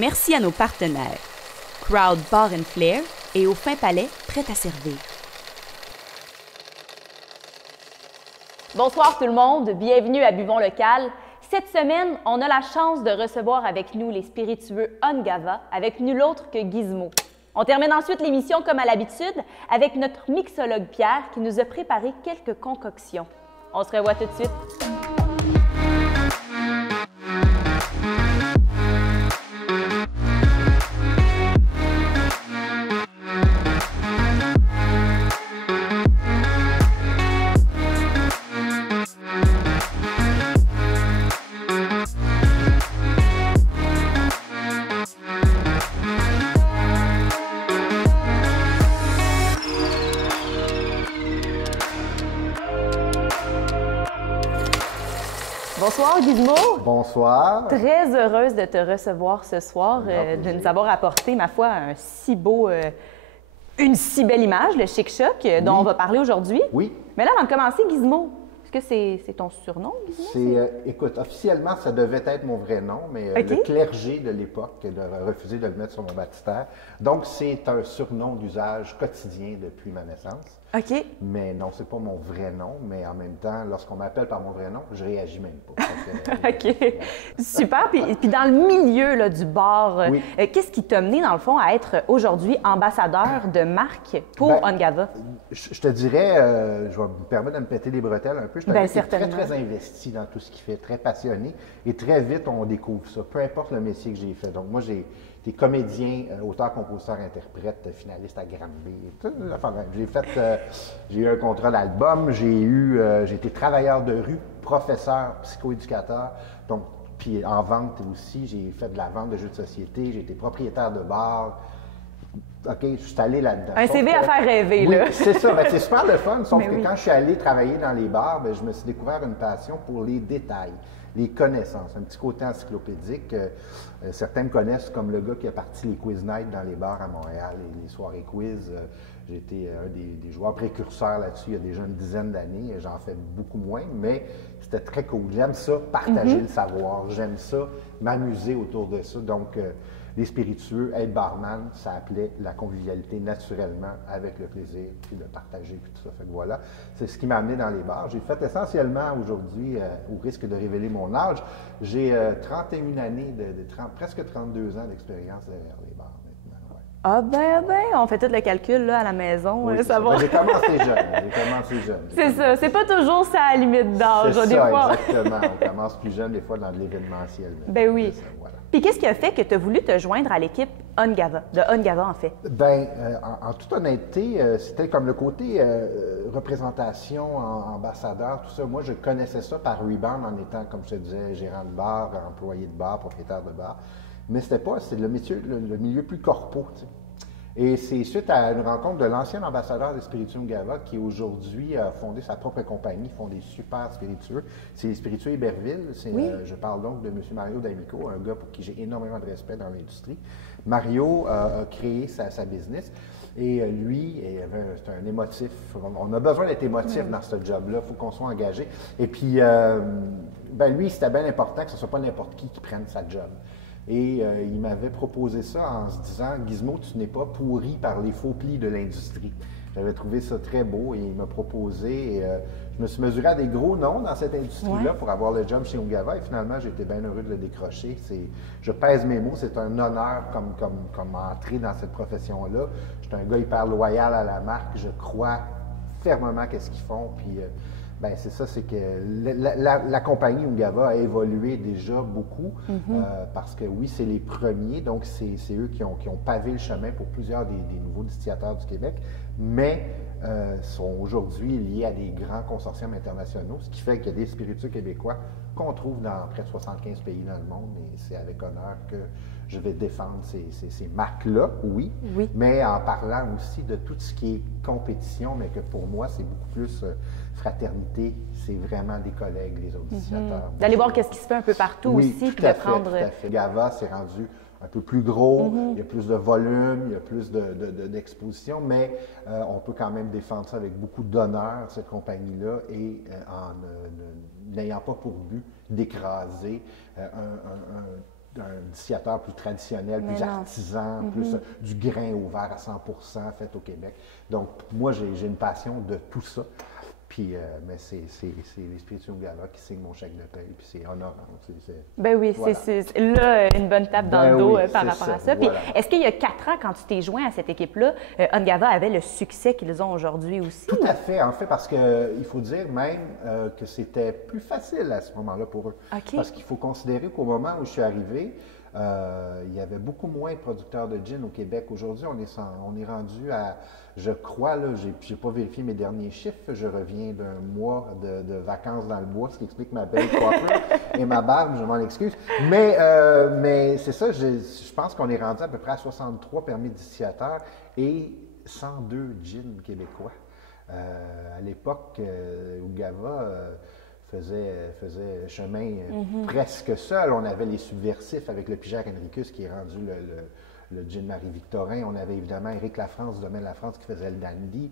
Merci à nos partenaires, Crowd Bar and Flair et Au Fin Palais, prêt à servir. Bonsoir tout le monde, bienvenue à Buvons Local. Cette semaine, on a la chance de recevoir avec nous les spiritueux Ungava, avec nul autre que Gizmo. On termine ensuite l'émission comme à l'habitude avec notre mixologue Pierre qui nous a préparé quelques concoctions. On se revoit tout de suite. Bonsoir Gizmo. Bonsoir. Très heureuse de te recevoir ce soir, de nous avoir apporté, ma foi, une si belle image, le Chic Choc, dont on va parler aujourd'hui. Oui. Mais là, avant de commencer, Gizmo, est-ce que c'est ton surnom, Gizmo? Écoute, officiellement, ça devait être mon vrai nom, mais OK. le clergé de l'époque a refusé de le mettre sur mon baptistère. Donc, c'est un surnom d'usage quotidien depuis ma naissance. OK. Mais non, c'est pas mon vrai nom, mais en même temps, lorsqu'on m'appelle par mon vrai nom, je réagis même pas. OK. Super. Puis dans le milieu là, du bar, Oui. Qu'est-ce qui t'a mené, dans le fond, à être aujourd'hui ambassadeur de marque pour Ungava? Je te dirais, je vais me permettre de me péter les bretelles un peu. Je suis Bien, quelqu'un qui est très, certainement. très investi dans tout ce qu'il fait, très passionné. Et très vite, on découvre ça, peu importe le métier que j'ai fait. Donc, moi, j'ai été comédien, auteur, compositeur, interprète, finaliste à Granby. J'ai eu un contrat d'album, j'ai été travailleur de rue, professeur, psychoéducateur. Donc, puis en vente aussi, j'ai fait de la vente de jeux de société, j'ai été propriétaire de bar. OK, je suis allé là-dedans. Un CV à faire rêver, oui, là. c'est ça. Ben, c'est super le fun, sauf Mais que oui. quand je suis allé travailler dans les bars, ben, je me suis découvert une passion pour les détails, les connaissances, un petit côté encyclopédique. Certains me connaissent comme le gars qui a parti les quiz night dans les bars à Montréal et les soirées quiz. J'ai été un des joueurs précurseurs là-dessus il y a déjà une dizaine d'années. J'en fais beaucoup moins, mais c'était très cool. J'aime ça, partager le savoir. J'aime ça, m'amuser autour de ça. Donc, les spiritueux, être barman, ça appelait la convivialité naturellement avec le plaisir, puis de partager, puis tout ça. Fait que voilà, c'est ce qui m'a amené dans les bars. J'ai fait essentiellement aujourd'hui, au risque de révéler mon âge, j'ai 31 années, presque 32 ans d'expérience derrière les bars maintenant. Ouais. Ah ben, on fait tout le calcul là, à la maison, Oui, c'est ça ça. va. Ben, j'ai commencé jeune. C'est ça, c'est pas toujours ça à la limite d'âge, C'est des ça, fois. exactement. On commence plus jeune, des fois, dans de l'événementiel. Ben oui. C'est ça, voilà. Puis qu'est-ce qui a fait que tu as voulu te joindre à l'équipe Ungava, de Ungava en fait? Ben, en toute honnêteté, c'était comme le côté représentation, ambassadeur, tout ça. Moi, je connaissais ça par Rebound en étant, comme je te disais, gérant de bar, employé de bar, propriétaire de bar. Mais c'est le milieu plus corpo, tu sais. Et c'est suite à une rencontre de l'ancien ambassadeur des spiritueux Ungava qui aujourd'hui a fondé sa propre compagnie, ils font des super spiritueux. C'est les spiritueux Héberville. Oui. Je parle donc de M. Mario D'Amico, un gars pour qui j'ai énormément de respect dans l'industrie. Mario a créé sa business et lui, c'est un émotif. On a besoin d'être émotif dans ce job-là, il faut qu'on soit engagé. Et puis, lui, c'était bien important que ce ne soit pas n'importe qui prenne sa job. Et il m'avait proposé ça en se disant « Gizmo, tu n'es pas pourri par les faux plis de l'industrie ». J'avais trouvé ça très beau et il m'a proposé. Et, je me suis mesuré à des gros noms dans cette industrie-là pour avoir le job chez Ungava et finalement, j'ai été bien heureux de le décrocher. Je pèse mes mots, c'est un honneur comme entrer dans cette profession-là. Je suis un gars hyper loyal à la marque, je crois fermement qu'est-ce qu'ils font. Puis, ben c'est ça, c'est que la compagnie Ungava a évolué déjà beaucoup parce que oui, c'est les premiers, donc c'est eux qui ont pavé le chemin pour plusieurs des nouveaux distillateurs du Québec, mais sont aujourd'hui liés à des grands consortiums internationaux, ce qui fait qu'il y a des spiritueux québécois qu'on trouve dans près de 75 pays dans le monde, et c'est avec honneur que je vais défendre ces marques-là, oui, mais en parlant aussi de tout ce qui est compétition, mais que pour moi, c'est beaucoup plus fraternité, c'est vraiment des collègues, les autres distillateurs. D'aller voir qu'est-ce qui se fait un peu partout aussi, puis tout de à fait, prendre... tout à fait. Gava, c'est rendu un peu plus gros, il y a plus de volume, il y a plus d'exposition, mais on peut quand même défendre ça avec beaucoup d'honneur, cette compagnie-là, et en n'ayant pas pour but d'écraser d'un distillateur plus traditionnel, plus artisan, plus du grain au verre à 100% fait au Québec. Donc, moi, j'ai une passion de tout ça. Puis, mais c'est les spiritueux Ungava qui signent mon chèque de paye, puis c'est honorant. Ben oui, voilà. C'est là une bonne tape dans le dos par rapport à ça. Puis, voilà. est-ce qu'il y a 4 ans, quand tu t'es joint à cette équipe-là, Ungava avait le succès qu'ils ont aujourd'hui aussi? Tout à fait, en fait, parce qu'il faut dire même que c'était plus facile à ce moment-là pour eux. Okay. Parce qu'il faut considérer qu'au moment où je suis arrivé, il y avait beaucoup moins de producteurs de gin au Québec. Aujourd'hui, on est rendu à, je crois, là, j'ai pas vérifié mes derniers chiffres, je reviens d'un mois de vacances dans le bois, ce qui explique ma belle coiffure et ma barbe, je m'en excuse. Mais c'est ça, je pense qu'on est rendu à peu près à 63 permis de distillateurs et 102 gins québécois. À l'époque, Ungava faisait chemin presque seul. On avait les subversifs avec le Pigeac Henricus qui est rendu le gin Marie-Victorin. On avait évidemment Éric Lafrance du domaine Lafrance qui faisait le dandy.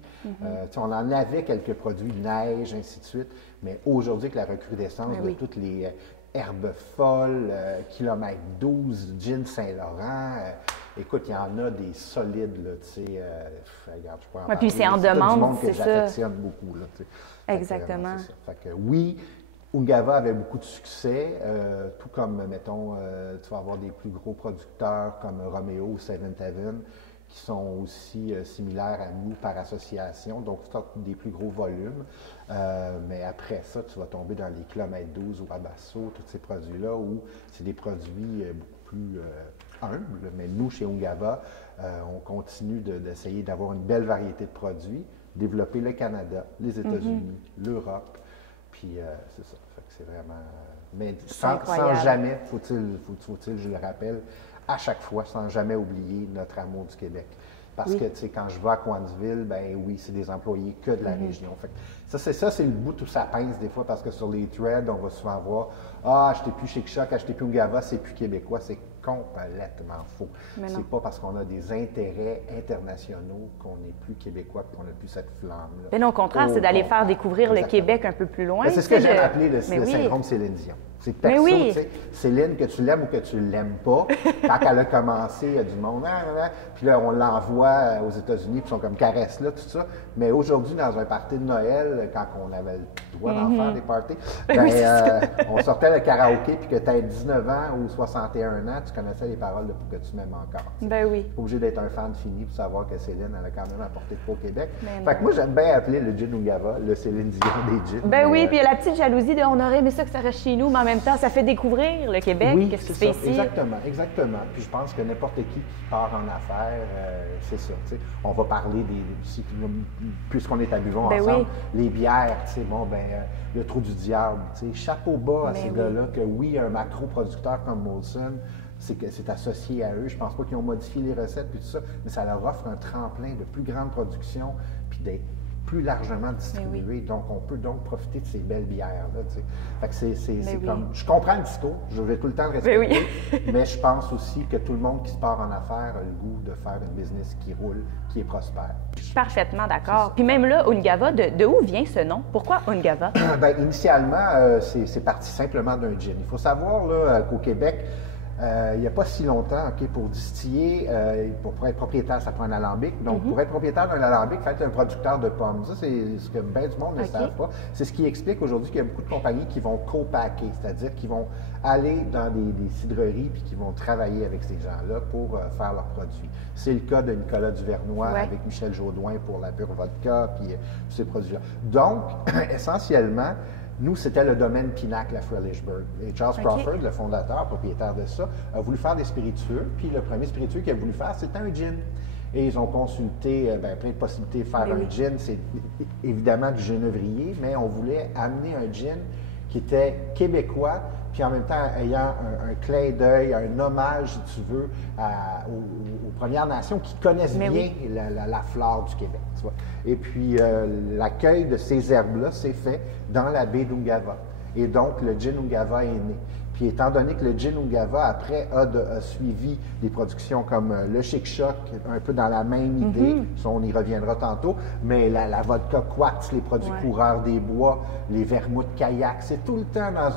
On en avait quelques produits, neige, ainsi de suite. Mais aujourd'hui, avec la recrudescence de toutes les herbes folles, kilomètre 12, gin Saint-Laurent, écoute, il y en a des solides, là, tu sais. Regarde, je peux en parler. Puis c'est en demande, c'est ça. Que j'affectionne beaucoup, là, tu sais. Exactement. Fait que oui, Ungava avait beaucoup de succès, tout comme, mettons, tu vas avoir des plus gros producteurs comme Romeo ou Seventh Heaven, qui sont aussi similaires à nous par association, donc des plus gros volumes. Mais après ça, tu vas tomber dans les kilomètres 12 ou Abasso, tous ces produits-là, où c'est des produits beaucoup plus humbles. Mais nous, chez Ungava, on continue d'essayer d'avoir une belle variété de produits, développer le Canada, les États-Unis, l'Europe. Puis c'est ça. Fait que c'est vraiment. Mais sans jamais, faut-il, je le rappelle, à chaque fois, sans jamais oublier notre amour du Québec. Parce que, tu sais, quand je vais à Coinsville, ben oui, c'est des employés que de la région. Fait que ça, c'est le bout où ça pince des fois, parce que sur les threads, on va souvent voir « Ah, achetez plus Chic Choc, achetez plus Ungava, c'est plus québécois. » C'est complètement faux. C'est pas parce qu'on a des intérêts internationaux qu'on n'est plus québécois et qu'on n'a plus cette flamme-là. Mais non, au contraire, c'est d'aller faire découvrir le Québec un peu plus loin. C'est ce que j'aime appeler le syndrome Céline Dion. C'est perso, tu sais. Céline, que tu l'aimes ou que tu ne l'aimes pas, quand elle a commencé, il y a du monde, puis là, on l'envoie aux États-Unis, puis ils sont comme caresse là, tout ça. Mais aujourd'hui, dans un party de Noël, quand on avait le droit d'en faire des parties, on sortait le karaoké, puis que tu aies 19 ans ou 61 ans, tu connaissais les paroles de Pour que tu m'aimes encore. Ben oui. Pas obligé d'être un fan fini pour savoir que Céline, elle a quand même apporté de quoi au Québec. Fait que moi, j'aime bien appeler le gin Ungava le Céline Dion des gins. Ben oui, puis il y a la petite jalousie de on aurait aimé ça que ça reste chez nous, mais en même temps, ça fait découvrir le Québec. Oui, qu'est-ce qui se fait ici. Exactement. Puis je pense que n'importe qui part en affaires, c'est ça. T'sais. On va parler puisqu'on est à Buvons ensemble, les bières, le trou du diable. Chapeau bas à ces gars-là, que oui, un macro-producteur comme Molson, c'est associé à eux. Je pense pas qu'ils ont modifié les recettes puis tout ça, mais ça leur offre un tremplin de plus grande production puis d'être plus largement distribué. Donc, on peut donc profiter de ces belles bières-là. Fait que c'est comme. Je comprends le discours, je vais tout le temps le respecter, mais je pense aussi que tout le monde qui se part en affaires a le goût de faire une business qui roule, qui est prospère. Je suis parfaitement d'accord. Puis même là, Ungava, de où vient ce nom? Pourquoi Ungava? Initialement, c'est parti simplement d'un gin. Il faut savoir là, qu'au Québec, il n'y a pas si longtemps, pour distiller, pour être propriétaire, ça prend un alambic. Donc, pour être propriétaire d'un alambic, il faut être un producteur de pommes. Ça, c'est ce que bien du monde ne savent pas. C'est ce qui explique aujourd'hui qu'il y a beaucoup de compagnies qui vont co-packer, c'est-à-dire qui vont aller dans des cidreries puis qui vont travailler avec ces gens-là pour faire leurs produits. C'est le cas de Nicolas Duvernois avec Michel Jaudoin pour la pure vodka puis tous ces produits-là. Donc, essentiellement, nous, c'était le domaine Pinacle à Frelichburg. Et Charles Crawford, le fondateur, propriétaire de ça, a voulu faire des spiritueux. Puis le premier spiritueux qu'il a voulu faire, c'était un gin. Et ils ont consulté plein de possibilités de faire un gin. C'est évidemment du genévrier, mais on voulait amener un gin qui était québécois, puis en même temps ayant un clin d'œil, un hommage, si tu veux, aux Premières Nations qui connaissent bien la flore du Québec. Tu vois. Et puis, l'accueil de ces herbes-là s'est fait dans la baie d'Ungava. Et donc, le gin Ungava est né. Puis, étant donné que le gin Ungava, après, a suivi des productions comme le Chic Choc, un peu dans la même idée, ça, on y reviendra tantôt, mais la vodka Quartz, les produits coureurs des bois, les vermouths kayak, c'est tout le temps dans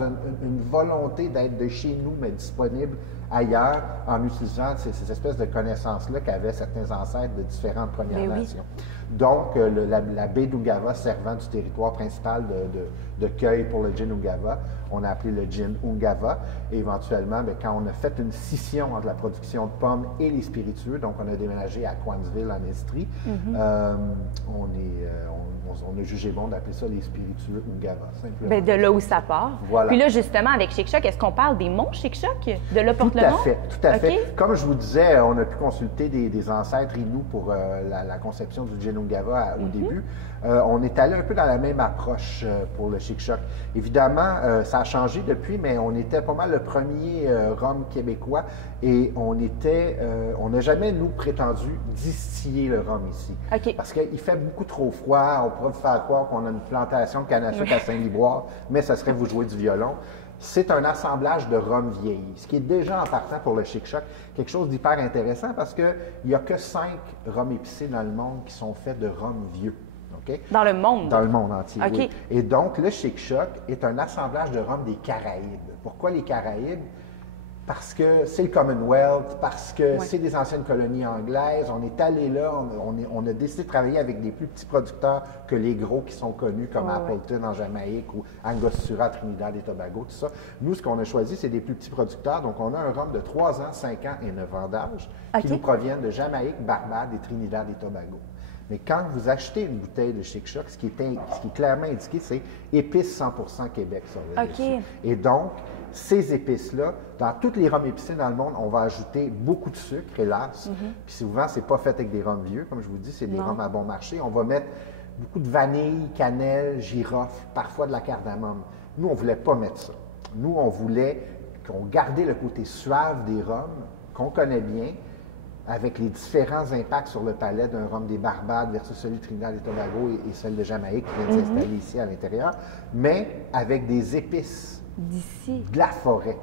une volonté d'être de chez nous, mais disponible ailleurs en utilisant ces espèces de connaissances-là qu'avaient certains ancêtres de différentes Premières Nations. Donc, la baie d'Ungava servant du territoire principal de cueil pour le gin Ungava, on a appelé le gin Ungava. Et éventuellement, bien, quand on a fait une scission entre la production de pommes et les spiritueux, donc on a déménagé à Coansville en Estrie, on a jugé bon d'appeler ça les spiritueux Ungava, simplement. Bien, de là où ça part. Voilà. Puis là, justement, avec Chic-Choc, est-ce qu'on parle des monts Chic-Choc? De là porte le nom? Tout à fait. Comme je vous disais, on a pu consulter des ancêtres Inuits pour la conception du gin Ungava au début. On est allé un peu dans la même approche pour le Chic-Choc. Évidemment, ça a changé depuis, mais on était pas mal le premier rhum québécois et on n'a jamais, nous, prétendu distiller le rhum ici. Parce qu'il fait beaucoup trop froid. On pourrait vous faire croire qu'on a une plantation de canne à sucre à Saint-Liboire, mais ça serait vous jouer du violon. C'est un assemblage de rhum vieilli, ce qui est déjà en partant pour le Chic-Choc quelque chose d'hyper intéressant parce qu'il n'y a que 5 rhums épicés dans le monde qui sont faits de rhum vieux. Okay? Dans le monde? Dans le monde entier, oui. Et donc, le Chic-Choc est un assemblage de rhum des Caraïbes. Pourquoi les Caraïbes? Parce que c'est le Commonwealth, parce que c'est des anciennes colonies anglaises. On est allé là, on a décidé de travailler avec des plus petits producteurs que les gros qui sont connus, comme Appleton en Jamaïque ou Angostura à Trinidad et Tobago, tout ça. Nous, ce qu'on a choisi, c'est des plus petits producteurs. Donc, on a un rhum de 3 ans, 5 ans et 9 ans d'âge qui nous proviennent de Jamaïque, Barbade et Trinidad et Tobago. Mais quand vous achetez une bouteille de Chic-Choc, ce qui est clairement indiqué, c'est épices 100% Québec sur le dessus. Et donc, ces épices-là, dans toutes les rhums épicés dans le monde, on va ajouter beaucoup de sucre, hélas. Puis souvent, c'est pas fait avec des rhums vieux, comme je vous dis, c'est des rhums à bon marché. On va mettre beaucoup de vanille, cannelle, girofle, parfois de la cardamome. Nous, on voulait pas mettre ça. Nous, on voulait qu'on gardait le côté suave des rhums, qu'on connaît bien, avec les différents impacts sur le palais d'un rhum des Barbades versus celui de Trinidad et Tobago et celle de Jamaïque qui vient de s'installer ici à l'intérieur, mais avec des épices d'ici, de la forêt.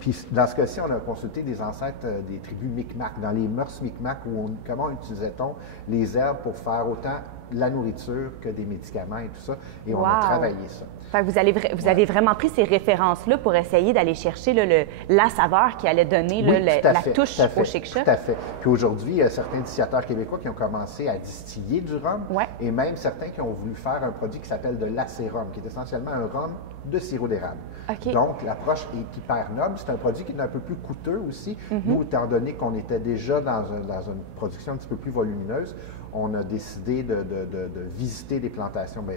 Puis dans ce cas-ci, on a consulté des ancêtres des tribus Micmac, dans les mœurs Micmac, comment utilisait-on les herbes pour faire autant la nourriture que des médicaments et tout ça, et on a travaillé ça. Fait que vous avez vraiment pris ces références-là pour essayer d'aller chercher la saveur qui allait donner la touche au Chic-Choc. Tout à fait. Puis aujourd'hui, il y a certains distillateurs québécois qui ont commencé à distiller du rhum et même certains qui ont voulu faire un produit qui s'appelle de l'acérum, qui est essentiellement un rhum de sirop d'érable. Donc, l'approche est hyper noble. C'est un produit qui est un peu plus coûteux aussi. Nous, étant donné qu'on était déjà dans une production un petit peu plus volumineuse, on a décidé de visiter des plantations. Bien,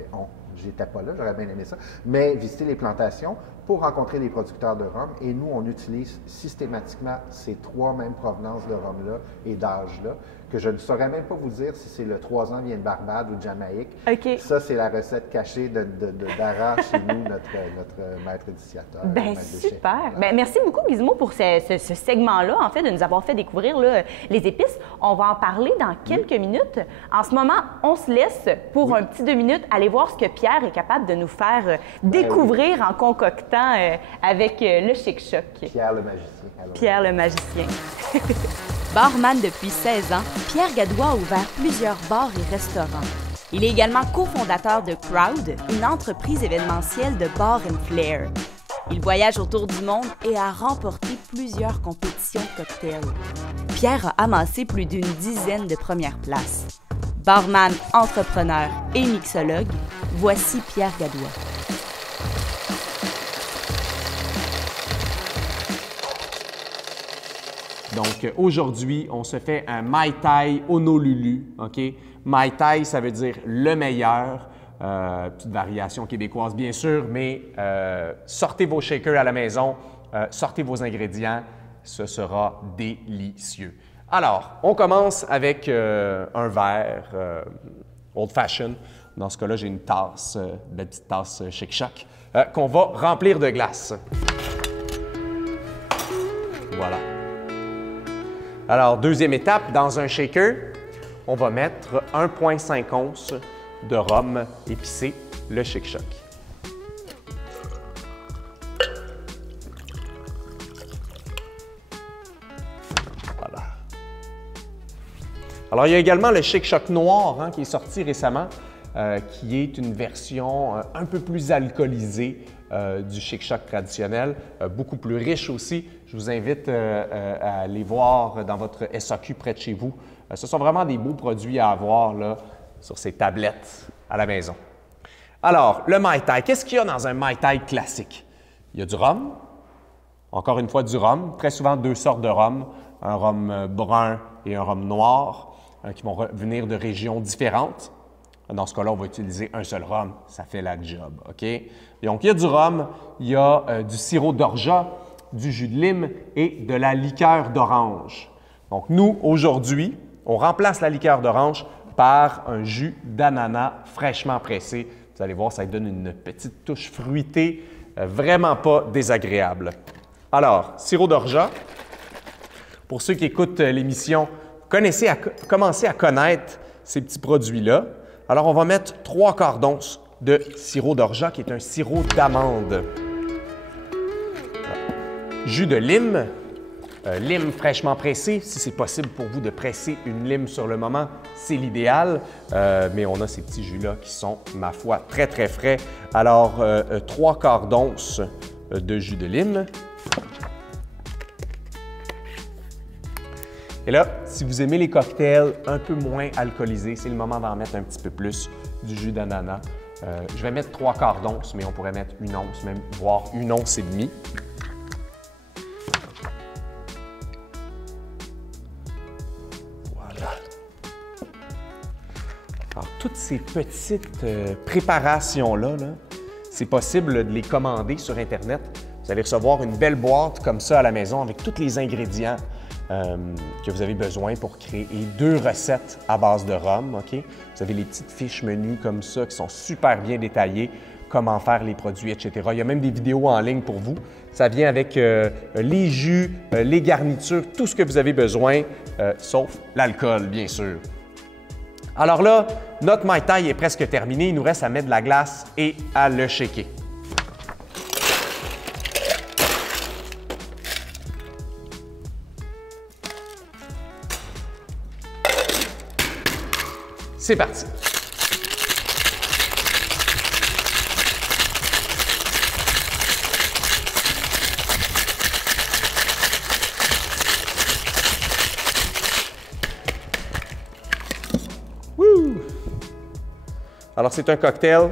j'étais pas là, j'aurais bien aimé ça, mais visiter les plantations pour rencontrer des producteurs de rhum. Et nous, on utilise systématiquement ces 3 mêmes provenances de rhum-là et d'âge-là, que je ne saurais même pas vous dire si c'est le 3 ans vient de Barbade ou de Jamaïque. Ça, c'est la recette cachée d'Ara chez nous, notre maître distillateur. Bien, super. Bien, merci beaucoup, Gizmo, pour ce segment-là, en fait, de nous avoir fait découvrir là, les épices. On va en parler dans quelques minutes. En ce moment, on se laisse pour un petit 2 minutes aller voir ce que Pierre est capable de nous faire découvrir en concoctant avec le Chic-Choc. Pierre le magicien. Pierre le magicien. Barman depuis 16 ans, Pierre Gadouin a ouvert plusieurs bars et restaurants. Il est également cofondateur de Crowd, une entreprise événementielle de bar and flair. Il voyage autour du monde et a remporté plusieurs compétitions de cocktails. Pierre a amassé plus d'une dizaine de premières places. Barman, entrepreneur et mixologue, voici Pierre Gadouin. Donc, aujourd'hui, on se fait un Mai Tai Honolulu, OK? Mai Tai, ça veut dire le meilleur. Petite variation québécoise, bien sûr, mais sortez vos shakers à la maison, sortez vos ingrédients, ce sera délicieux. Alors, on commence avec un verre old fashion. Dans ce cas-là, j'ai une tasse, la petite tasse Chic-Choc, qu'on va remplir de glace. Voilà. Alors, deuxième étape, dans un shaker, on va mettre 1,5 onces de rhum épicé, le Chic-Choc. Voilà. Alors, il y a également le Chic-Choc noir qui est sorti récemment, qui est une version un peu plus alcoolisée du Chic Choc traditionnel, beaucoup plus riche aussi. Je vous invite à aller voir dans votre SAQ près de chez vous. Ce sont vraiment des beaux produits à avoir là, sur ces tablettes à la maison. Alors, le Mai Tai, qu'est-ce qu'il y a dans un Mai Tai classique? Il y a du rhum, encore une fois du rhum, très souvent deux sortes de rhum, un rhum brun et un rhum noir, qui vont venir de régions différentes. Dans ce cas-là, on va utiliser un seul rhum, ça fait la job, OK? Donc, il y a du rhum, il y a du sirop d'orgeat, du jus de lime et de la liqueur d'orange. Donc, nous, aujourd'hui, on remplace la liqueur d'orange par un jus d'ananas fraîchement pressé. Vous allez voir, ça donne une petite touche fruitée, vraiment pas désagréable. Alors, sirop d'orgeat, pour ceux qui écoutent l'émission, commencez à connaître ces petits produits-là. Alors, on va mettre 3/4 d'once de sirop d'orgeat, qui est un sirop d'amande. Jus de lime, lime fraîchement pressée. Si c'est possible pour vous de presser une lime sur le moment, c'est l'idéal. Mais on a ces petits jus-là qui sont, ma foi, très, très frais. Alors, 3/4 d'once de jus de lime. Et là, si vous aimez les cocktails un peu moins alcoolisés, c'est le moment d'en mettre un petit peu plus du jus d'ananas. Je vais mettre 3/4 d'once, mais on pourrait mettre 1 once, même voire 1 once et demie. Voilà. Alors, toutes ces petites préparations-là, c'est possible de les commander sur Internet. Vous allez recevoir une belle boîte comme ça à la maison avec tous les ingrédients que vous avez besoin pour créer 2 recettes à base de rhum. Okay? Vous avez les petites fiches menus comme ça qui sont super bien détaillées, comment faire les produits, etc. Il y a même des vidéos en ligne pour vous. Ça vient avec les jus, les garnitures, tout ce que vous avez besoin, sauf l'alcool, bien sûr. Alors là, notre Mai Tai est presque terminé. Il nous reste à mettre de la glace et à le shaker. C'est parti! Wouh! Alors, c'est un cocktail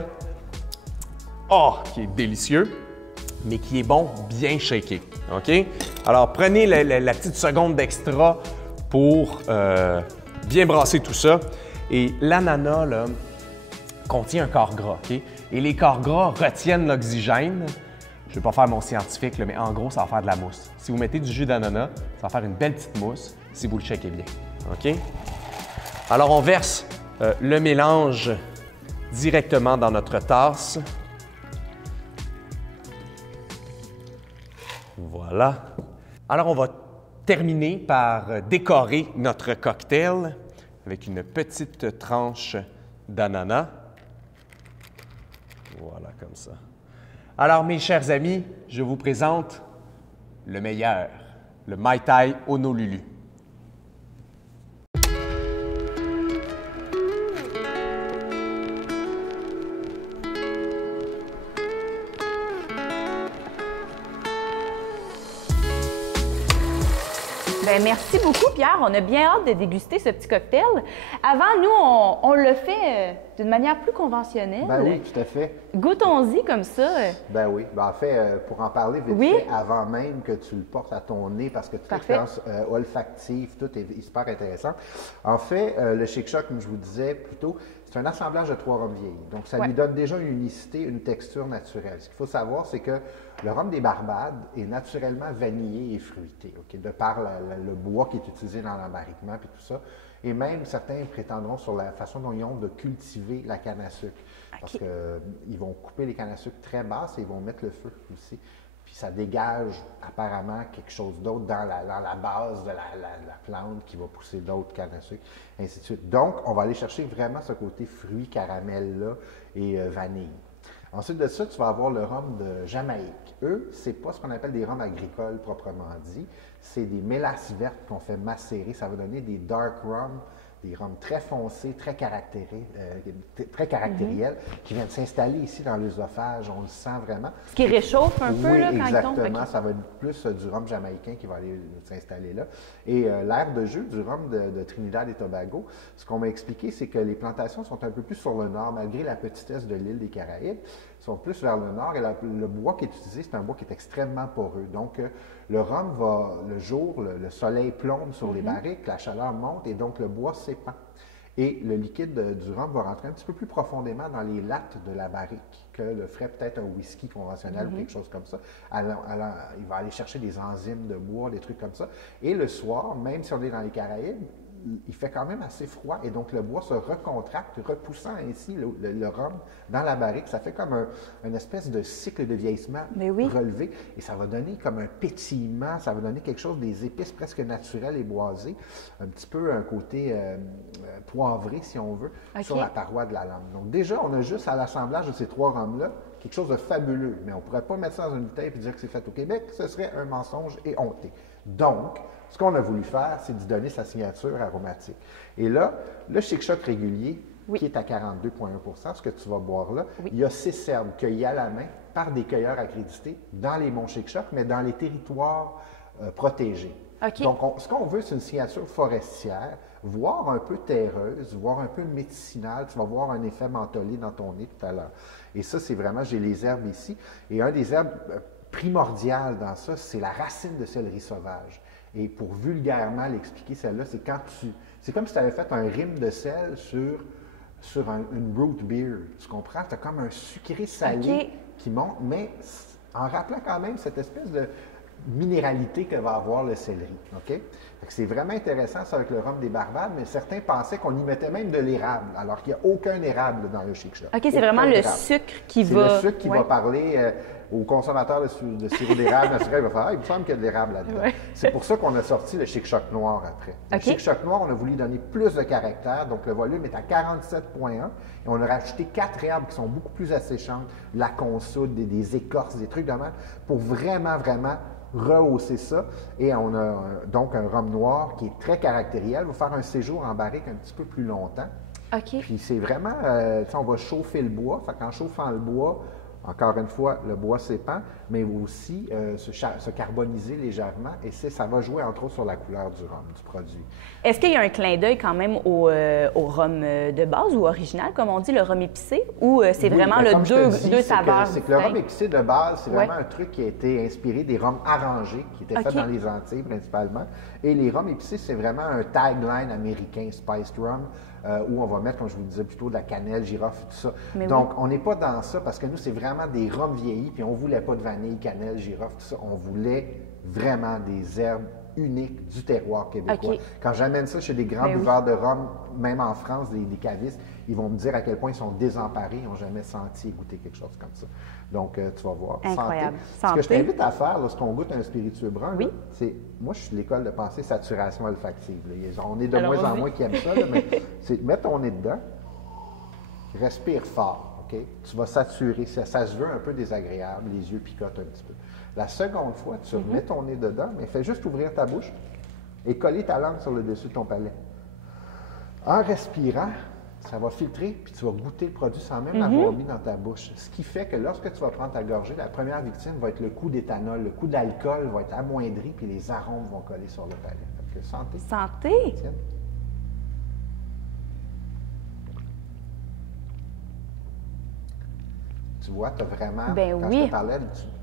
qui est délicieux, mais qui est bon bien shaké. OK? Alors, prenez la petite seconde d'extra pour bien brasser tout ça. Et l'ananas, là, contient un corps gras, OK? Et les corps gras retiennent l'oxygène. Je ne vais pas faire mon scientifique, là, mais en gros, ça va faire de la mousse. Si vous mettez du jus d'ananas, ça va faire une belle petite mousse si vous le shakez bien, OK? Alors, on verse le mélange directement dans notre tasse. Voilà. Alors, on va terminer par décorer notre cocktail avec une petite tranche d'ananas. Voilà, comme ça. Alors, mes chers amis, je vous présente le meilleur, le Mai Tai Honolulu. Bien, merci beaucoup, Pierre. On a bien hâte de déguster ce petit cocktail. Avant, nous, on le fait d'une manière plus conventionnelle. Ben oui, tout à fait. Goûtons-y comme ça. Ben oui. Ben en fait, pour en parler vite fait, avant même que tu le portes à ton nez, parce que toute l'expérience olfactive, tout est super intéressant. En fait, le Chic Choc, comme je vous disais plus tôt, c'est un assemblage de 3 rhums vieillis. Donc, ça lui donne déjà une unicité, une texture naturelle. Ce qu'il faut savoir, c'est que le rhum des Barbades est naturellement vanillé et fruité, de par le bois qui est utilisé dans l'embarriquement et tout ça. Et même, certains prétendront sur la façon dont ils ont de cultiver la canne à sucre. Parce qu'ils vont couper les cannes à sucre très basses et ils vont mettre le feu aussi. Puis ça dégage apparemment quelque chose d'autre dans la base de la plante qui va pousser d'autres cannes à sucre, ainsi de suite. Donc, on va aller chercher vraiment ce côté fruit, caramel-là et vanille. Ensuite de ça, tu vas avoir le rhum de Jamaïque. Eux, c'est pas ce qu'on appelle des rhums agricoles proprement dit. C'est des mélasses vertes qu'on fait macérer. Ça va donner des dark rum des rhums très foncés, très caractériels, qui viennent s'installer ici dans l'œsophage. On le sent vraiment. Ce qui réchauffe un peu là, quand exactement. il tombe. Okay. Ça va être plus du rhum jamaïcain qui va aller s'installer là. Et l'aire de jeu du rhum de Trinidad et Tobago, ce qu'on m'a expliqué, c'est que les plantations sont un peu plus sur le nord, malgré la petitesse de l'île des Caraïbes. Ils sont plus vers le nord et le bois qui est utilisé, c'est un bois qui est extrêmement poreux. Donc, le rhum va, le jour, le soleil plombe sur les barriques, la chaleur monte et donc le bois s'épand. Et le liquide du rhum va rentrer un petit peu plus profondément dans les lattes de la barrique que le ferait peut-être un whisky conventionnel ou quelque chose comme ça. Alors, il va aller chercher des enzymes de bois, des trucs comme ça. Et le soir, même si on est dans les Caraïbes, il fait quand même assez froid et donc le bois se recontracte, repoussant ainsi le rhum dans la barrique. Ça fait comme une espèce de cycle de vieillissement relevé et ça va donner comme un pétillement, ça va donner quelque chose, des épices presque naturelles et boisées, un petit peu un côté poivré si on veut, sur la paroi de la langue. Donc déjà, on a juste à l'assemblage de ces trois rhums-là quelque chose de fabuleux, mais on ne pourrait pas mettre ça dans une bouteille et dire que c'est fait au Québec, ce serait un mensonge et honté. Donc, ce qu'on a voulu faire, c'est d'y donner sa signature aromatique. Et là, le Chic-Choc régulier, qui est à 42,1 ce que tu vas boire là, il y a 6 herbes cueillies à la main par des cueilleurs accrédités dans les monts Chic-Choc, mais dans les territoires protégés. Donc, ce qu'on veut, c'est une signature forestière, voire un peu terreuse, voire un peu médicinale. Tu vas voir un effet mentholé dans ton nez tout à l'heure. Et ça, c'est vraiment, j'ai les herbes ici. Et un des herbes primordiales dans ça, c'est la racine de céleri sauvage. Et pour vulgairement l'expliquer, celle-là, c'est quand c'est comme si tu avais fait un rime de sel sur une root beer. Tu comprends? Tu as comme un sucré salé qui monte, mais en rappelant quand même cette espèce de minéralité que va avoir le céleri. OK? C'est vraiment intéressant ça avec le rhum des Barbades, mais certains pensaient qu'on y mettait même de l'érable, alors qu'il n'y a aucun érable dans le Chic-Choc. OK, c'est vraiment le sucre qui va... C'est le sucre qui va parler aux consommateurs de sirop d'érable naturel. Il va faire « Ah, il me semble qu'il y a de l'érable là-dedans. Ouais. » C'est pour ça qu'on a sorti le Chic-Choc noir après. Le Chic-Choc noir, on a voulu donner plus de caractère, donc le volume est à 47,1 et on a rajouté 4 herbes qui sont beaucoup plus asséchantes, la consoude, des écorces, des trucs de même, pour vraiment rehausser ça. Et on a donc un rhum noir qui est très caractériel. Il va faire un séjour en barrique un petit peu plus longtemps. Puis c'est vraiment, on va chauffer le bois. Fait qu'en chauffant le bois, encore une fois, le bois s'épand, mais aussi se carboniser légèrement. Et ça va jouer entre autres sur la couleur du rhum, du produit. Est-ce qu'il y a un clin d'œil quand même au rhum de base ou original, comme on dit, le rhum épicé, ou c'est vraiment deux saveurs? C'est que le rhum épicé de base, c'est vraiment un truc qui a été inspiré des rhums arrangés, qui étaient faits dans les Antilles principalement. Et les rhums épicés, c'est vraiment un tagline américain, Spiced Rum, où on va mettre, comme je vous le disais plus tôt, de la cannelle, girofle, tout ça. Donc, on n'est pas dans ça parce que nous, c'est vraiment des rhums vieillis, puis on ne voulait pas de vanille, cannelle, girofle, tout ça. On voulait vraiment des herbes uniques du terroir québécois. Quand j'amène ça chez des grands buveurs de rhum, même en France, des cavistes, ils vont me dire à quel point ils sont désemparés, ils n'ont jamais senti et goûté quelque chose comme ça. Donc, tu vas voir. Incroyable. Santé. Ce que je t'invite à faire lorsqu'on goûte un spiritueux brun, c'est, moi, je suis de l'école de pensée saturation olfactive. Là. On est de moins en moins qui aiment ça, là, mais c'est mets ton nez dedans, respire fort, OK? Tu vas saturer. Ça se veut un peu désagréable, les yeux picotent un petit peu. La seconde fois, tu mets ton nez dedans, mais fais juste ouvrir ta bouche et coller ta langue sur le dessus de ton palais. En respirant, ça va filtrer, puis tu vas goûter le produit sans même l'avoir mis dans ta bouche. Ce qui fait que lorsque tu vas prendre ta gorgée, la première victime va être le coup d'éthanol. Le coup d'alcool va être amoindri, puis les arômes vont coller sur le palais. Donc, santé. Santé! Tiens. Tu vois, tu as vraiment, quand je te parlais,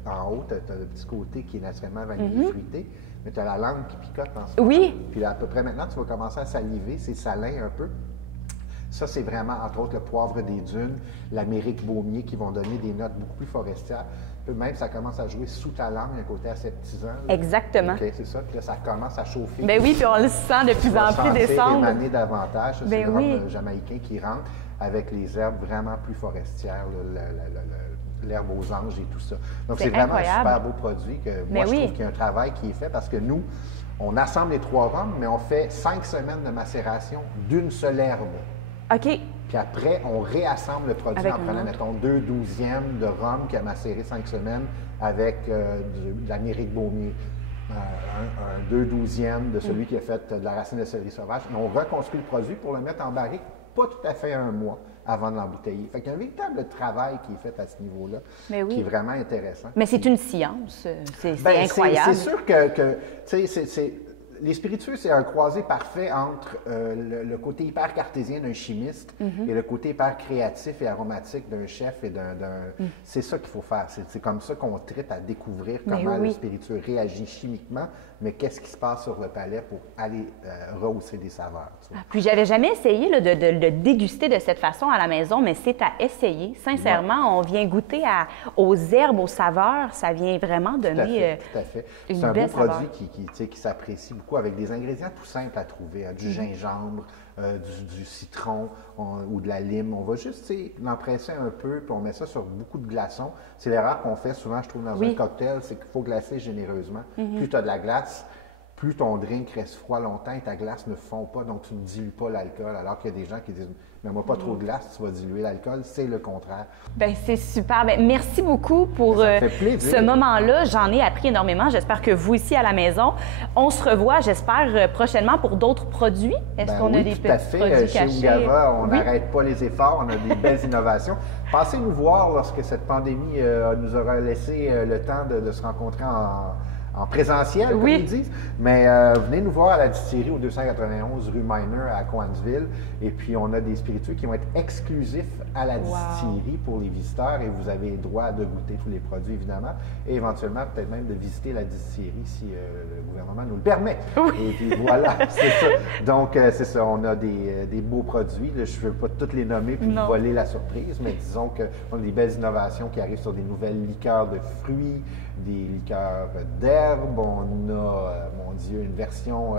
en haut, tu as le petit côté qui est naturellement vanillé fruité, mais tu as la langue qui picote en ce moment. Puis à peu près maintenant, tu vas commencer à saliver, c'est salin un peu. Ça, c'est vraiment, entre autres, le poivre des dunes, l'Amérique baumier qui vont donner des notes beaucoup plus forestières. Même, ça commence à jouer sous ta langue, un côté aseptisant. Là. Exactement. Okay, c'est ça. Puis là, ça commence à chauffer. Ben oui, puis on le sent de plus en plus descendre. Émaner davantage. C'est le rhum jamaïcain qui rentre avec les herbes vraiment plus forestières, l'herbe aux anges et tout ça. Donc, c'est vraiment un super beau produit que moi, je trouve qu'il y a un travail qui est fait parce que nous, on assemble les trois rhums, mais on fait 5 semaines de macération d'une seule herbe. OK. Puis après, on réassemble le produit en prenant, mettons, 2/12e de rhum qui a macéré 5 semaines avec de l'Amérique baumier. un 2/12e de celui qui a fait de la racine de céleri sauvage. Et on reconstruit le produit pour le mettre en barrique pas tout à fait un mois avant de l'embouteiller. Fait qu'il y a un véritable travail qui est fait à ce niveau-là, qui est vraiment intéressant. Mais c'est une science, c'est Bien, incroyable. C'est sûr que tu sais, les spiritueux, c'est un croisé parfait entre le côté hyper cartésien d'un chimiste et le côté hyper créatif et aromatique d'un chef et d'un... C'est ça qu'il faut faire. C'est comme ça qu'on tripe à découvrir comment le spiritueux réagit chimiquement, mais qu'est-ce qui se passe sur le palais pour aller rehausser des saveurs. Tu vois. Puis j'avais jamais essayé là, de le déguster de cette façon à la maison, mais c'est à essayer. Sincèrement, on vient goûter aux herbes, aux saveurs. Ça vient vraiment donner tout à fait. Une C'est un beau belle saveur. produit qui s'apprécie beaucoup avec des ingrédients tout simples à trouver. Du gingembre, du citron ou de la lime. On va juste l'empresser un peu, puis on met ça sur beaucoup de glaçons. C'est l'erreur qu'on fait souvent, je trouve, dans un cocktail, c'est qu'il faut glacer généreusement. Plus tu as de la glace, plus ton drink reste froid longtemps et ta glace ne fond pas, donc tu ne dilues pas l'alcool. Alors qu'il y a des gens qui disent « mais moi, pas trop de glace, tu vas diluer l'alcool ». C'est le contraire. Bien, c'est super. Bien, merci beaucoup pour ce moment-là. J'en ai appris énormément. J'espère que vous ici à la maison. On se revoit, j'espère, prochainement pour d'autres produits. Est-ce qu'on a des petits produits cachés? Chez Ungava, on n'arrête pas les efforts. On a des belles innovations. Passez nous voir lorsque cette pandémie nous aura laissé le temps de se rencontrer en présentiel, comme ils disent. Mais venez nous voir à la distillerie au 291 rue Miner à Cowansville. Et puis, on a des spiritueux qui vont être exclusifs à la distillerie pour les visiteurs. Et vous avez le droit de goûter tous les produits, évidemment. Et éventuellement, peut-être même de visiter la distillerie si le gouvernement nous le permet. Et puis voilà, c'est ça. Donc, c'est ça. On a des beaux produits. Là, je ne veux pas toutes les nommer puis vous voler la surprise. Mais disons qu'on a des belles innovations qui arrivent sur des nouvelles liqueurs de fruits, des liqueurs d'herbes. On a, mon Dieu, une version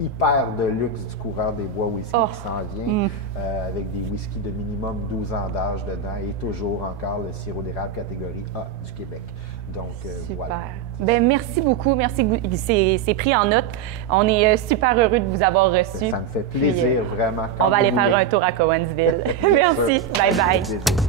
hyper de luxe du coureur des bois whisky qui s'en vient, avec des whiskies de minimum 12 ans d'âge dedans et toujours encore le sirop d'érable catégorie A du Québec. Donc, voilà. Bien, merci beaucoup. Merci. C'est pris en note. On est super heureux de vous avoir reçu. Ça me fait plaisir, vraiment. On va aller faire un tour à Cowansville. Merci. Bye bye.